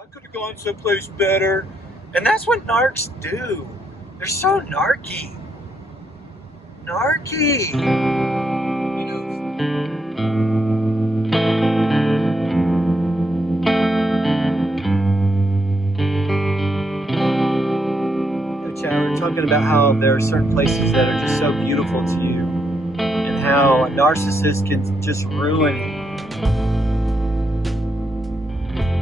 I could have gone someplace better. And that's what narcs do. They're so narky. Narky. You know, Chad, we're talking about how there are certain places that are just so beautiful to you, and how a narcissist can just ruin it.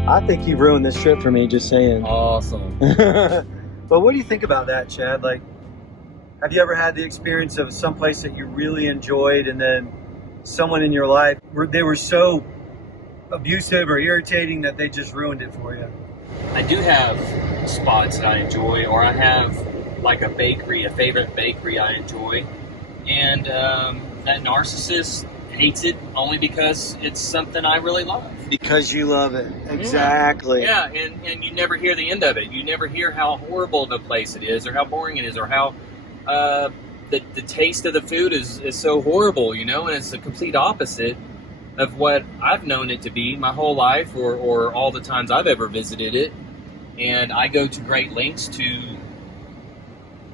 I think you've ruined this trip for me, just saying. awesome. But what do you think about that, Chad? Like, have you ever had the experience of some place that you really enjoyed, and then someone in your life, they were so abusive or irritating that they just ruined it for you? I do have spots that I enjoy, or I have like a bakery, a favorite bakery I enjoy, and that narcissist hates it only because it's something I really love. Because you love it. Exactly. Yeah, and you never hear the end of it. You never hear how horrible the place it is, or how boring it is, or how the taste of the food is so horrible, you know, and it's the complete opposite of what I've known it to be my whole life, or all the times I've ever visited it. And I go to great lengths to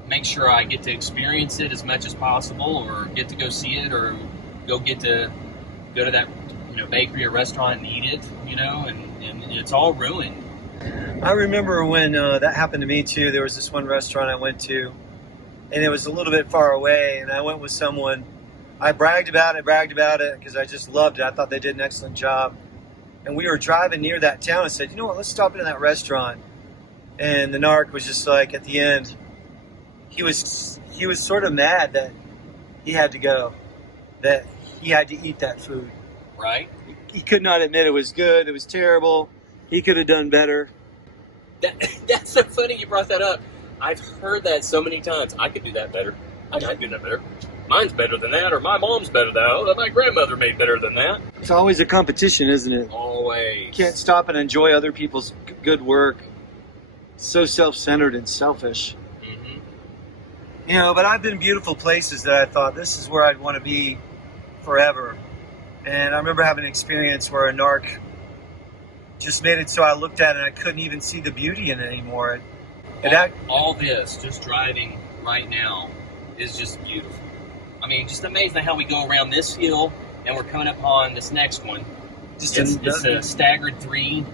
make sure I get to experience it as much as possible, or get to go see it, or go to that, you know, bakery or restaurant and eat it, you know, and it's all ruined. I remember when that happened to me too. There was this one restaurant I went to, and it was a little bit far away, and I went with someone. I bragged about it because I just loved it. I thought they did an excellent job. And we were driving near that town and said, you know what, let's stop into that restaurant. And the narc was just like, at the end, he was sort of mad that he had to go, that he had to eat that food. Right? He could not admit it was good. It was terrible. He could have done better. That's so funny you brought that up. I've heard that so many times. I could do that better. I could do that better. Mine's better than that, or my mom's better than that. Oh, my grandmother made better than that. It's always a competition, isn't it? Always. You can't stop and enjoy other people's good work. It's so self-centered and selfish. Mm-hmm. You know, but I've been in beautiful places that I thought, this is where I'd want to be forever. And I remember having an experience where a narc just made it so I looked at it and I couldn't even see the beauty in it anymore. All this, just driving right now, is just beautiful. I mean, just amazing how we go around this hill and we're coming up on this next one. It's a staggered 3.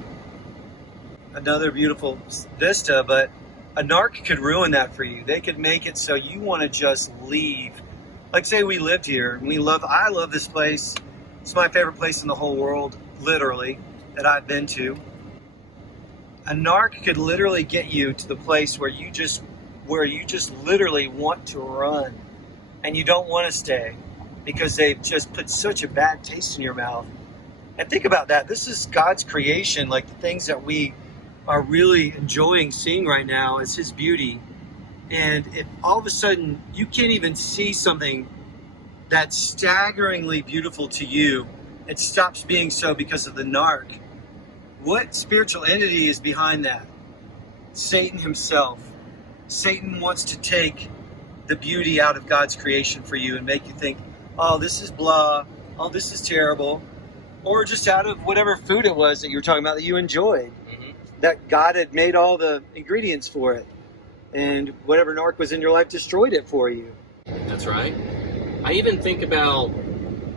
Another beautiful vista, but a narc could ruin that for you. They could make it so you want to just leave. Like, say we lived here and I love this place. It's my favorite place in the whole world, literally, that I've been to. A narc could literally get you to the place where you just literally want to run, and you don't want to stay because they've just put such a bad taste in your mouth. And think about that. This is God's creation, like the things that we are really enjoying seeing right now is His beauty. And if all of a sudden you can't even see something that's staggeringly beautiful to you, it stops being so because of the narc. What spiritual entity is behind that? Satan himself. Satan wants to take the beauty out of God's creation for you and make you think, oh, this is blah, oh, this is terrible. Or just out of whatever food it was that you were talking about that you enjoyed. Mm-hmm. That God had made all the ingredients for it. And whatever narc was in your life destroyed it for you. That's right. I even think about,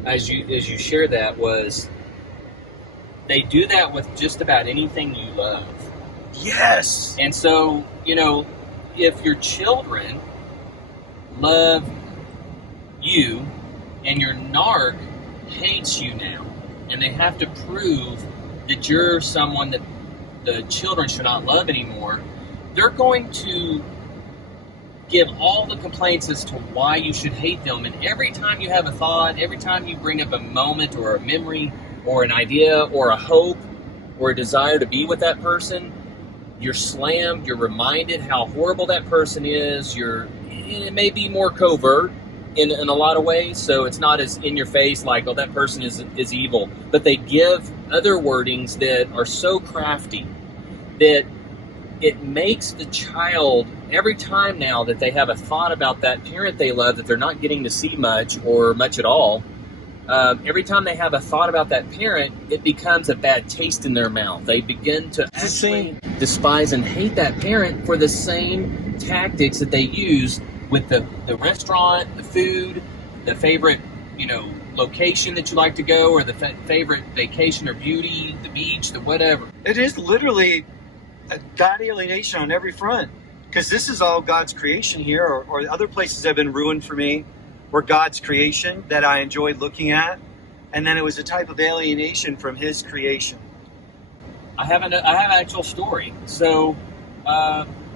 as you share that, was they do that with just about anything you love. Yes! And so, you know, if your children love you and your narc hates you now, and they have to prove that you're someone that the children should not love anymore, they're going to give all the complaints as to why you should hate them. And every time you have a thought, every time you bring up a moment or a memory or an idea or a hope or a desire to be with that person, you're slammed, you're reminded how horrible that person is. It may be more covert in a lot of ways, so it's not as in your face like, oh, that person is evil. But they give other wordings that are so crafty that it makes the child, every time now that they have a thought about that parent they love that they're not getting to see much or much at all, every time they have a thought about that parent, it becomes a bad taste in their mouth. They begin to actually despise and hate that parent for the same tactics that they use with the restaurant, the food, the favorite, location that you like to go, or the favorite vacation or beauty, the beach, the whatever. It is literally a God alienation on every front, because this is all God's creation here, or other places that have been ruined for me were God's creation that I enjoyed looking at, and then it was a type of alienation from His creation. I have an actual story. So,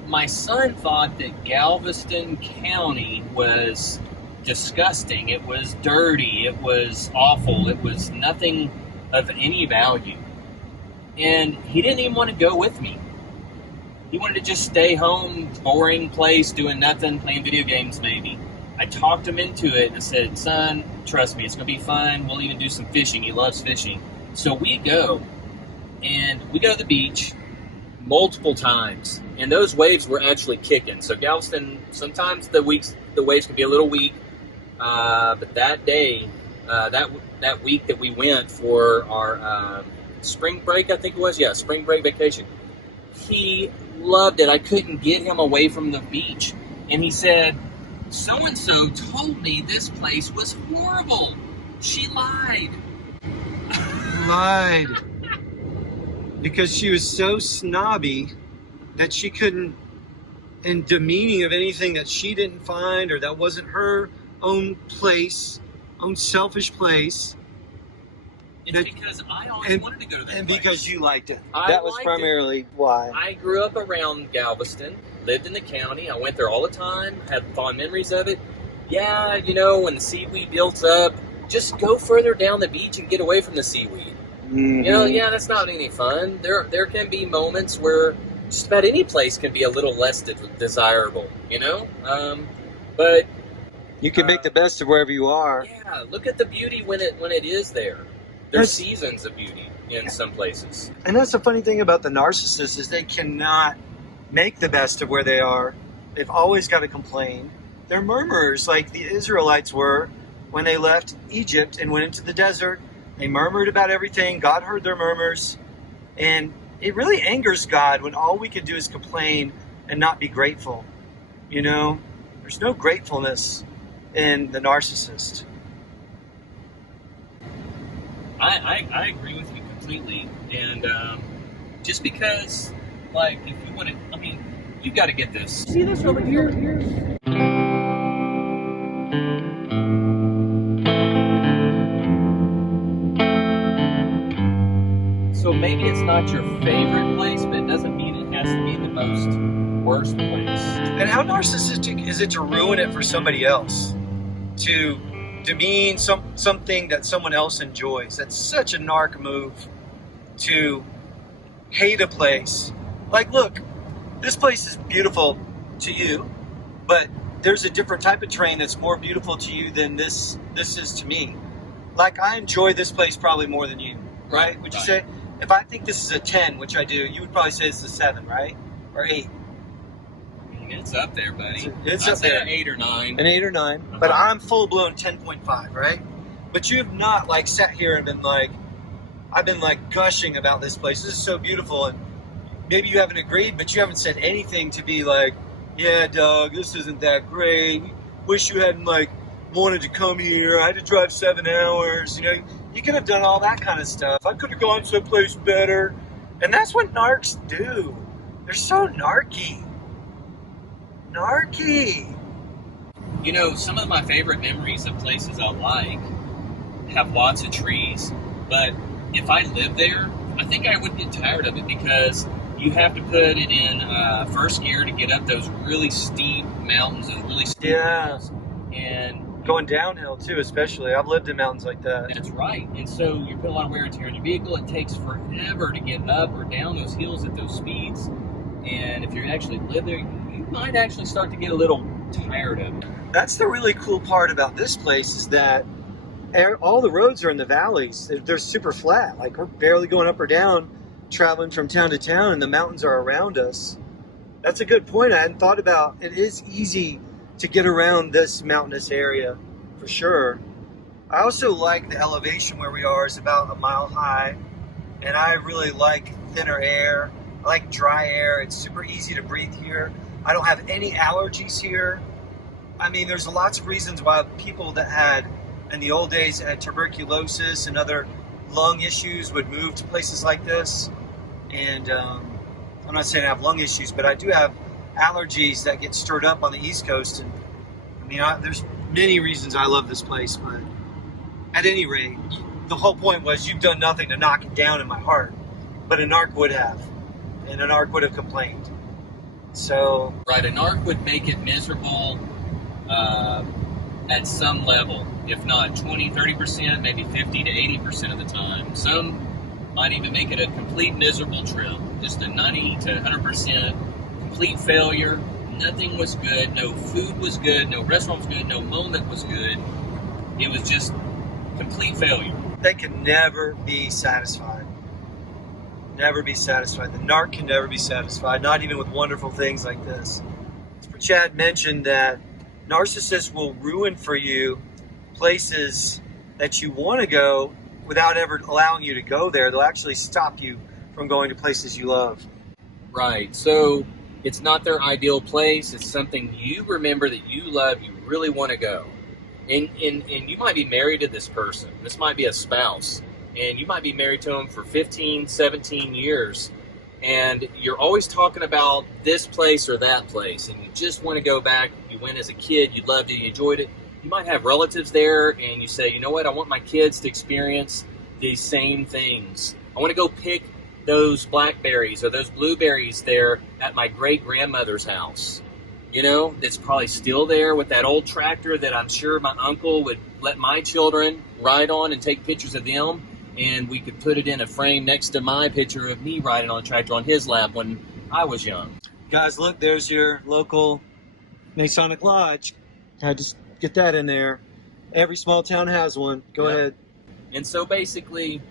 my son thought that Galveston County was disgusting. It was dirty. It was awful. It was nothing of any value. And he didn't even want to go with me. He wanted to just stay home, boring place, doing nothing, playing video games maybe. I talked him into it and said, son, trust me, it's going to be fun. We'll even do some fishing. He loves fishing. So we go, and we go to the beach multiple times. And those waves were actually kicking. So Galveston, sometimes the waves can be a little weak. But that day, that week that we went for our spring break, I think it was, spring break vacation, he loved it. I couldn't get him away from the beach. And he said, so-and-so told me this place was horrible. She lied. Lied. Because she was so snobby that she couldn't, in demeaning of anything that she didn't find or that wasn't her own place, own selfish place. It's because I always wanted to go to that and place. Because you liked it. I that was liked primarily why. I grew up around Galveston, lived in the county. I went there all the time, had fond memories of it. Yeah, when the seaweed builds up, just go further down the beach and get away from the seaweed. Mm-hmm. That's not any fun. There can be moments where just about any place can be a little less desirable, but you can make the best of wherever you are. Yeah, look at the beauty when it is there. There's seasons of beauty in some places. And that's the funny thing about the narcissists is they cannot make the best of where they are. They've always got to complain. They're murmurers like the Israelites were when they left Egypt and went into the desert. They murmured about everything. God heard their murmurs. And it really angers God when all we can do is complain and not be grateful. There's no gratefulness in the narcissist. I agree with you completely. And just because, if you want to, you've got to get this. See this over here? So maybe it's not your favorite place, but it doesn't mean it has to be the most worst place. And how narcissistic is it to ruin it for somebody else? To demean something that someone else enjoys. That's such a narc move, to hate a place. Look, this place is beautiful to you, but there's a different type of terrain that's more beautiful to you than this is to me. I enjoy this place probably more than you, right? Would you say? If I think this is a 10, which I do, you would probably say it's a 7, right? Or 8. It's up there, buddy. It's up there. An 8 or 9. An 8 or 9. Uh-huh. But I'm full-blown 10.5, right? But you have not, sat here and been I've been, gushing about this place. This is so beautiful. And maybe you haven't agreed, but you haven't said anything to be yeah, Doug, this isn't that great. Wish you hadn't, wanted to come here. I had to drive 7 hours. You could have done all that kind of stuff. I could have gone someplace better. And that's what narcs do. They're so narky. Narky. Some of my favorite memories of places I like have lots of trees, but if I lived there, I think I would get tired of it because you have to put it in first gear to get up those really steep mountains, those really steep hills, and going downhill too, especially. I've lived in mountains like that. That's right. And so you put a lot of wear and tear on your vehicle. It takes forever to get up or down those hills at those speeds. And if you actually live there, you might actually start to get a little tired of it. That's the really cool part about this place is that all the roads are in the valleys. They're super flat. We're barely going up or down, traveling from town to town, and the mountains are around us. That's a good point. I hadn't thought about. It is easy to get around this mountainous area, for sure. I also like the elevation where we are is about a mile high, and I really like thinner air. I like dry air. It's super easy to breathe here. I don't have any allergies here. I mean, there's lots of reasons why people that had, in the old days, had tuberculosis and other lung issues would move to places like this. And I'm not saying I have lung issues, but I do have allergies that get stirred up on the East Coast. And I mean, there's many reasons I love this place, but at any rate, the whole point was you've done nothing to knock it down in my heart, but a narc would have, and a narc would have complained. So, Right, a narc would make it miserable at some level, if not 20, 30%, maybe 50 to 80% of the time. Some might even make it a complete miserable trip, just a 90 to 100% complete failure. Nothing was good, no food was good, no restaurant was good, no moment was good. It was just complete failure. they can never be satisfied. Never be satisfied. The narc can never be satisfied, not even with wonderful things like this. Chad mentioned that narcissists will ruin for you places that you want to go without ever allowing you to go there. They'll actually stop you from going to places you love. Right. So it's not their ideal place. It's something you remember that you love, you really want to go. And you might be married to this person. This might be a spouse. And you might be married to them for 15, 17 years. And you're always talking about this place or that place. And you just want to go back. You went as a kid. You loved it. You enjoyed it. You might have relatives there. And you say, you know what? I want my kids to experience these same things. I want to go pick those blackberries or those blueberries there at my great-grandmother's house. You know, that's probably still there with that old tractor that I'm sure my uncle would let my children ride on and take pictures of them. And we could put it in a frame next to my picture of me riding on a tractor on his lap when I was young. Guys, look, there's your local Masonic Lodge. I just get that in there. Every small town has one. Go ahead. And so basically,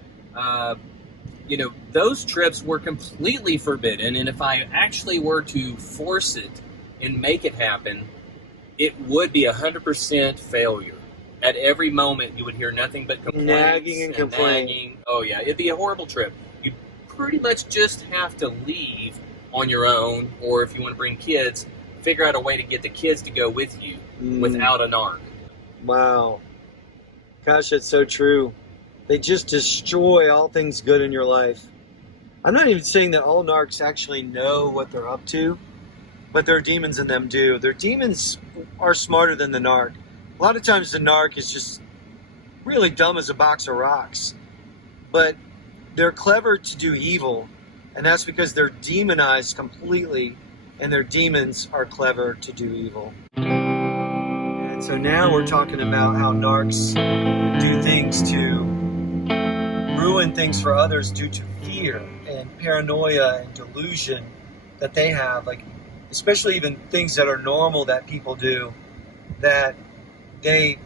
you know, those trips were completely forbidden. And if I actually were to force it and make it happen, it would be 100% failure. At every moment, you would hear nothing but complaints. Nagging and complaining. Nagging. Oh, yeah. It'd be a horrible trip. You pretty much just have to leave on your own, or if you want to bring kids, figure out a way to get the kids to go with you without a narc. Wow. Gosh, that's so true. They just destroy all things good in your life. I'm not even saying that all narcs actually know what they're up to, but their demons in them do. Their demons are smarter than the narc. A lot of times the narc is just really dumb as a box of rocks. But they're clever to do evil, and that's because they're demonized completely, and their demons are clever to do evil. And so now we're talking about how narcs do things to ruin things for others due to fear and paranoia and delusion that they have, like especially even things that are normal that people do, that they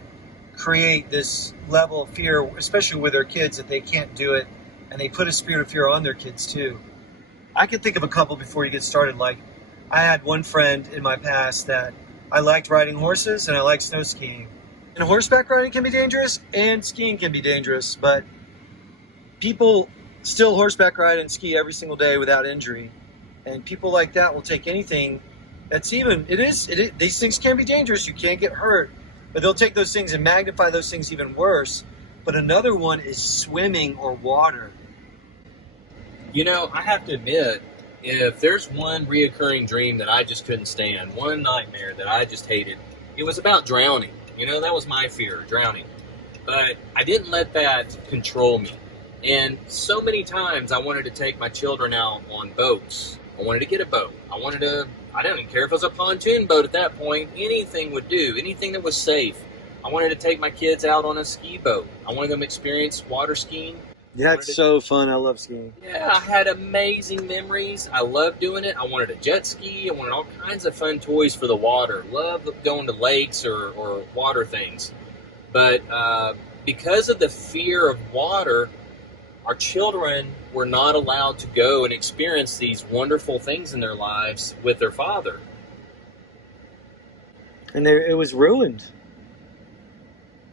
create this level of fear, especially with their kids, that they can't do it, and they put a spirit of fear on their kids too. I can think of a couple before you get started. Like, I had one friend in my past that I liked riding horses and I liked snow skiing. And horseback riding can be dangerous and skiing can be dangerous, but people still horseback ride and ski every single day without injury. And people like that will take anything that's even, these things can be dangerous. You can't get hurt. But they'll take those things and magnify those things even worse. But another one is swimming or water. You know, I have to admit, if there's one reoccurring dream that I just couldn't stand, one nightmare that I just hated, it was about drowning. You know, that was my fear, drowning. But I didn't let that control me. And so many times I wanted to take my children out on boats. I wanted to get a boat. I didn't even care if it was a pontoon boat at that point. Anything would do, anything that was safe. I wanted to take my kids out on a ski boat. I wanted them to experience water skiing. Yeah, it's so fun. I love skiing. Yeah, I had amazing memories. I loved doing it. I wanted a jet ski. I wanted all kinds of fun toys for the water. Loved going to lakes or water things. But because of the fear of water, our children were not allowed to go and experience these wonderful things in their lives with their father. And it was ruined.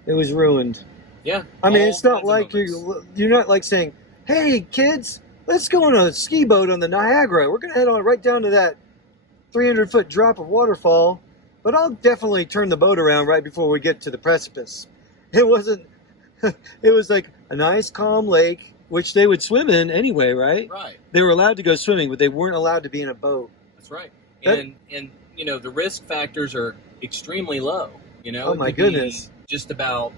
It was ruined. Yeah. I mean, all it's not kinds of like moments. you're not like saying, "Hey, kids, let's go on a ski boat on the Niagara. We're gonna head on right down to that 300-foot drop of waterfall, but I'll definitely turn the boat around right before we get to the precipice." It wasn't. It was like a nice, calm lake, which they would swim in anyway, right? Right. They were allowed to go swimming, but they weren't allowed to be in a boat. That's right. That- And you know, the risk factors are extremely low. You know, Oh it my could goodness. be just about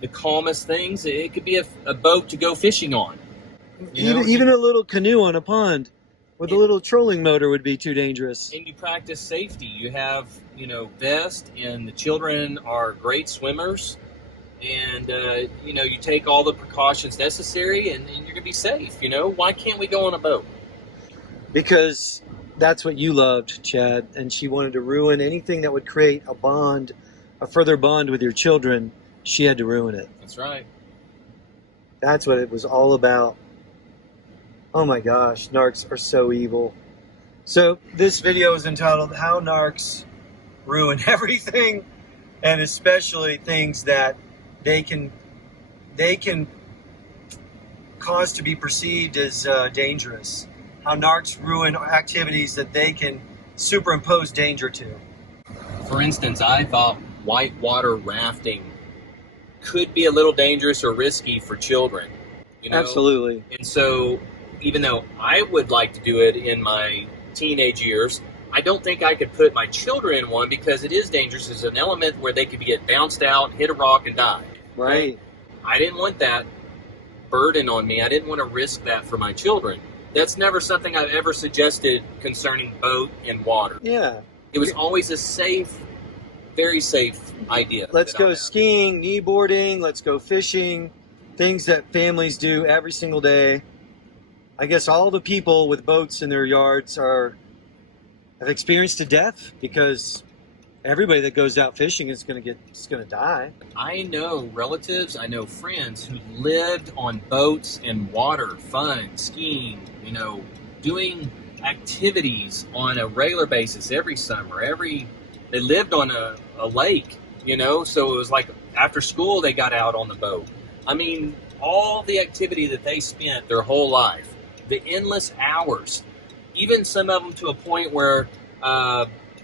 the calmest things. It could be a boat to go fishing on. You know, Even a little canoe on a pond with a little trolling motor would be too dangerous. and you practice safety. You have, you know, vest, and the children are great swimmers, and you know, you take all the precautions necessary, and you're gonna be safe. You know, why can't we go on a boat? Because that's what you loved, Chad, and she wanted to ruin anything that would create a bond, a further bond with your children. She had to ruin it. That's right. That's what it was all about. Oh my gosh, narcs are so evil. So this video is entitled "How Narcs Ruin Everything," and especially things that they can cause to be perceived as dangerous. How narcs ruin activities that they can superimpose danger to. For instance, I thought whitewater rafting could be a little dangerous or risky for children. You know? Absolutely. And so, even though I would like to do it in my teenage years, I don't think I could put my children in one because it is dangerous. There's an element where they could get bounced out, hit a rock, and die. Right. I didn't want that burden on me. I didn't want to risk that for my children. That's never something I've ever suggested concerning boat and water. Yeah. It was always a safe, very safe idea. Let's that I go had. skiing, kneeboarding, let's go fishing, things that families do every single day. I guess all the people with boats in their yards have experienced a death because everybody that goes out fishing is going to die. I know relatives, I know friends who lived on boats and water, fun, skiing, you know, doing activities on a regular basis every summer. They lived on a lake, you know, so it was like after school they got out on the boat. I mean, all the activity that they spent their whole life, the endless hours, even some of them to a point where,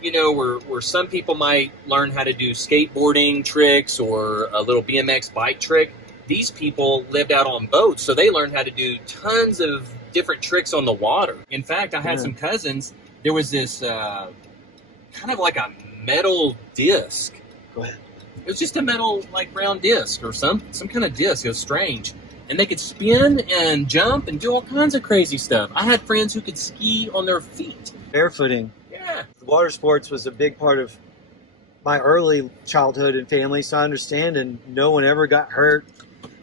you know, where some people might learn how to do skateboarding tricks or a little BMX bike trick. These people lived out on boats, so they learned how to do tons of different tricks on the water. In fact, I had some cousins. There was this kind of like a metal disc. Go ahead. It was just a metal, like, round disc or some kind of disc. It was strange. And they could spin and jump and do all kinds of crazy stuff. I had friends who could ski on their feet. Barefooting. Yeah. Water sports was a big part of my early childhood and family, so I understand, and no one ever got hurt.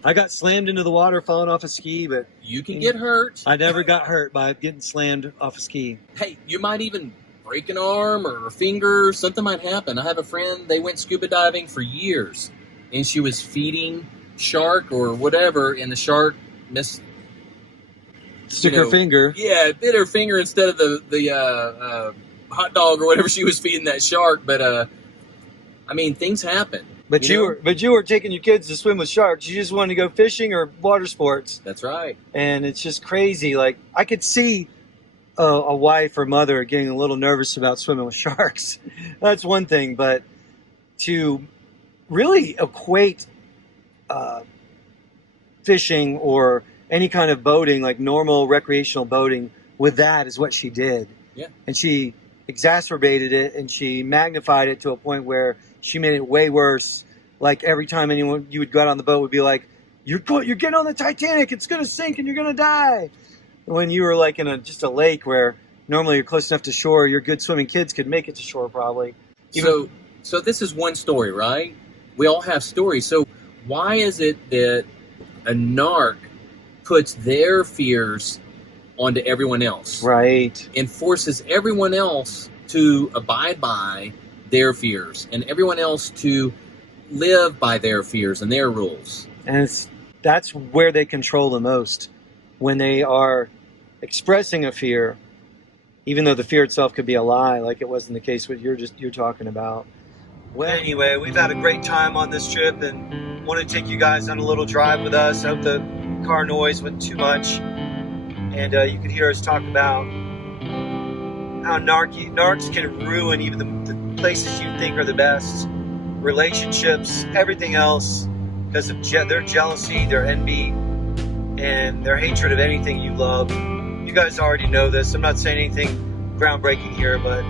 I got slammed into the water falling off a ski, but You can get hurt. I never got hurt by getting slammed off a ski. Hey, you might even break an arm or a finger. Something might happen. I have a friend, they went scuba diving for years, and she was feeding shark or whatever, and the shark Stick her finger. Yeah, it bit her finger instead of the hot dog or whatever she was feeding that shark. But I mean, things happen. But you were taking your kids to swim with sharks. You just wanted to go fishing or water sports. That's right. And it's just crazy. Like, I could see a wife or mother getting a little nervous about swimming with sharks. That's one thing. But to really equate fishing or any kind of boating, like normal recreational boating, with that is what she did. Yeah. And she exacerbated it, and she magnified it to a point where she made it way worse. Like, every time you would go out on the boat would be like, you're getting on the Titanic, it's going to sink and you're going to die. When you were like in just a lake where normally you're close enough to shore, your good swimming kids could make it to shore probably. So this is one story, right? We all have stories. So why is it that a narc puts their fears onto everyone else? Right. And forces everyone else to abide by their fears and everyone else to live by their fears and their rules. And that's where they control the most. When they are expressing a fear, even though the fear itself could be a lie, like it was in the case what you're talking about. Well, anyway, we've had a great time on this trip, and want to take you guys on a little drive with us. I hope the car noise wasn't too much, and you could hear us talk about how narcs can ruin even the places you think are the best, relationships, everything else, because of their jealousy, their envy, and their hatred of anything you love. You guys already know this. I'm not saying anything groundbreaking here, but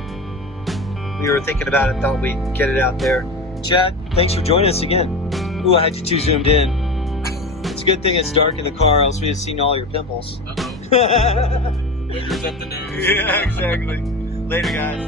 we were thinking about it, thought we'd get it out there. Chad, thanks for joining us again. Ooh, I had you two zoomed in. It's a good thing it's dark in the car, else we'd have seen all your pimples. Uh-oh. Boogers up the nose. Yeah, exactly. Later, guys.